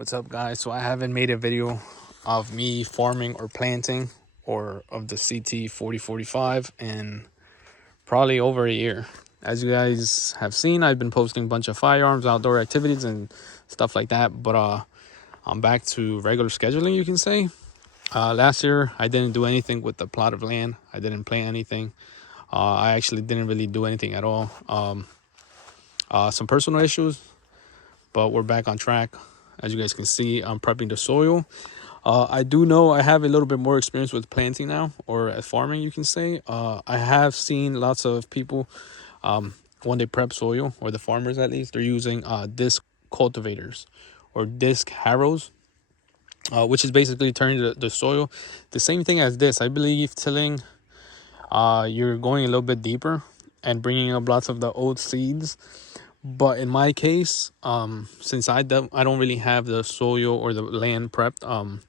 What's up, guys? So I haven't made a video of me farming or planting or of the CT4045 in probably over a year. As you guys have seen, I've been posting a bunch of firearms, outdoor activities and stuff like that, but I'm back to regular scheduling, you can say. Last year I didn't do anything with the plot of land. I didn't plant anything. I actually didn't really do anything at all. Some personal issues, but we're back on track. As you guys can see, I'm prepping the soil. I do know I have a little bit more experience with planting now, or at farming, you can say. I have seen lots of people, when they prep soil, or the farmers at least, they're using disc cultivators or disc harrows, which is basically turning the soil the same thing as this. I believe tilling, you're going a little bit deeper and bringing up lots of the old seeds. But in my case, since I don't really have the soil or the land prepped,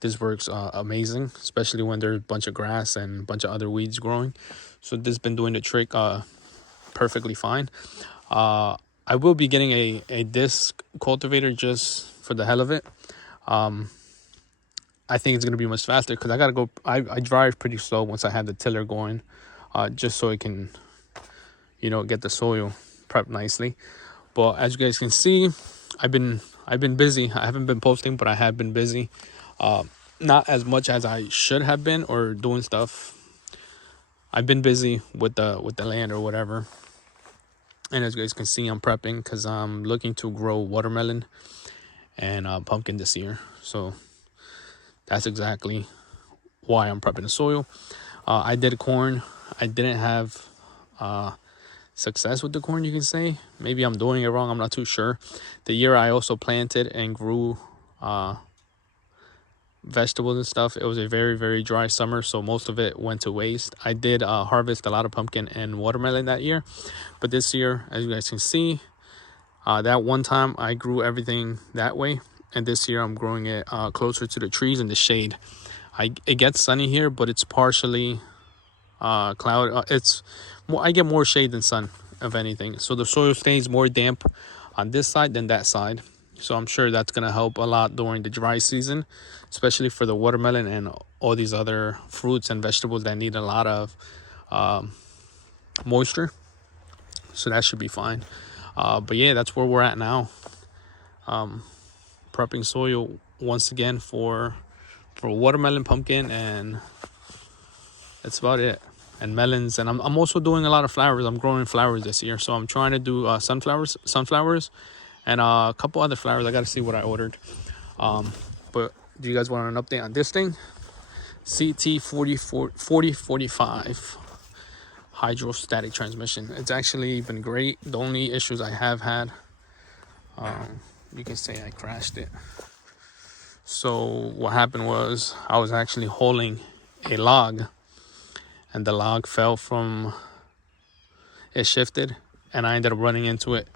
this works amazing, especially when there's a bunch of grass and a bunch of other weeds growing. So this has been doing the trick perfectly fine. I will be getting a disc cultivator just for the hell of it. I think it's going to be much faster because I got to go. I drive pretty slow once I have the tiller going, just so it can, get the soil prepped nicely. But as you guys can see, I've been busy. I haven't been posting, but I have been busy. Not as much as I should have been, or doing stuff. I've been busy with the land or whatever. And as you guys can see, I'm prepping because I'm looking to grow watermelon and pumpkin this year. So that's exactly why I'm prepping the soil. I did corn. I didn't have success with the corn, you can say. Maybe I'm doing it wrong, I'm not too sure. The year I also planted and grew vegetables and stuff, it was a very, very dry summer, so most of it went to waste. I did harvest a lot of pumpkin and watermelon that year, but this year, as you guys can see, that one time I grew everything that way, and this year I'm growing it closer to the trees in the shade. It gets sunny here, but it's partially cloud. I get more shade than sun, if anything, so the soil stays more damp on this side than that side. So I'm sure that's gonna help a lot during the dry season, especially for the watermelon and all these other fruits and vegetables that need a lot of moisture. So that should be fine. But yeah, that's where we're at now. Prepping soil once again for watermelon, pumpkin, and that's about it. And melons, and I'm also doing a lot of flowers. I'm growing flowers this year, so I'm trying to do sunflowers, and a couple other flowers. I got to see what I ordered. But do you guys want an update on this thing? CT4045 hydrostatic transmission. It's actually been great. The only issues I have had, you can say I crashed it. So what happened was I was actually hauling a log, and the log fell from, it shifted, and I ended up running into it.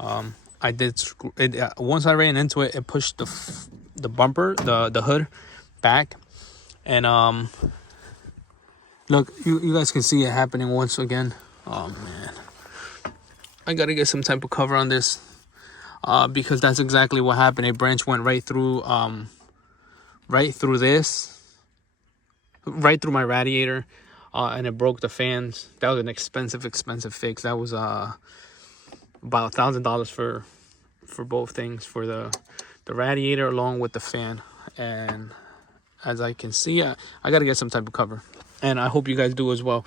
I did it once I ran into it. It pushed the bumper, the hood back, and look, you guys can see it happening once again. Oh man, I gotta get some type of cover on this, because that's exactly what happened. A branch went right through my radiator, and it broke the fans. That was an expensive fix. That was about $1,000 for both things, for the radiator along with the fan. And as I can see, I got to get some type of cover, and I hope you guys do as well,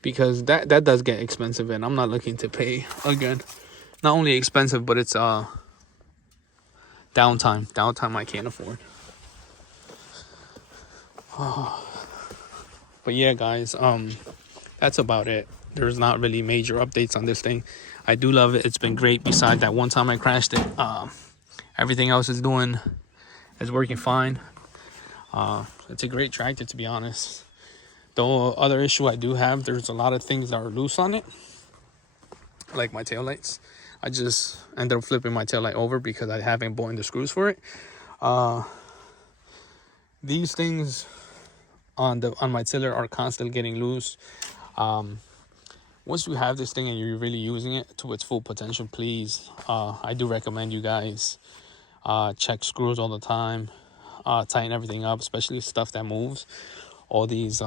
because that does get expensive, and I'm not looking to pay again. Not only expensive, but it's downtime I can't afford. But yeah, guys, that's about it. There's not really major updates on this thing. I do love it. It's been great. Besides that one time I crashed it, everything else is working fine. It's a great tractor, to be honest. The other issue I do have, there's a lot of things that are loose on it, like my taillights. I just ended up flipping my taillight over because I haven't bought the screws for it. These things on my tiller are constantly getting loose. Once you have this thing and you're really using it to its full potential, please, I do recommend you guys check screws all the time, tighten everything up, especially stuff that moves. All these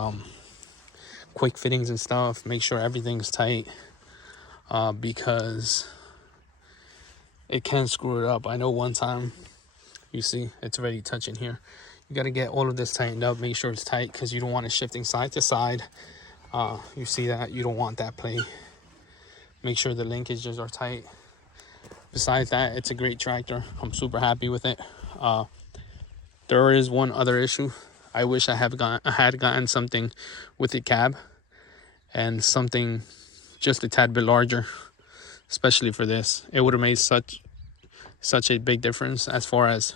quick fittings and stuff, make sure everything's tight, because it can screw it up. I know one time, you see it's already touching here. You got to get all of this tightened up, make sure it's tight, because you don't want it shifting side to side. You see that? You don't want that play. Make sure the linkages are tight. Besides that, it's a great tractor. I'm super happy with it. There is one other issue. I wish I had gotten something with the cab and something just a tad bit larger, especially for this. It would have made such a big difference as far as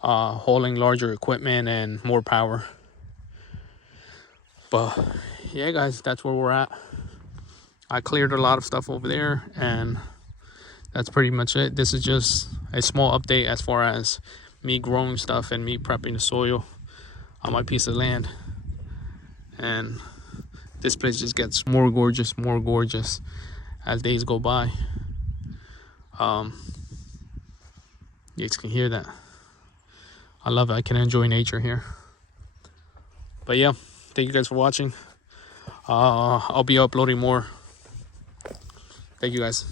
hauling larger equipment and more power. But yeah, guys, that's where we're at. I cleared a lot of stuff over there, and that's pretty much it. This is just a small update as far as me growing stuff and me prepping the soil on my piece of land. And this place just gets more gorgeous as days go by. You guys can hear that. I love it. I can enjoy nature here. But yeah, thank you guys for watching. I'll be uploading more. Thank you guys.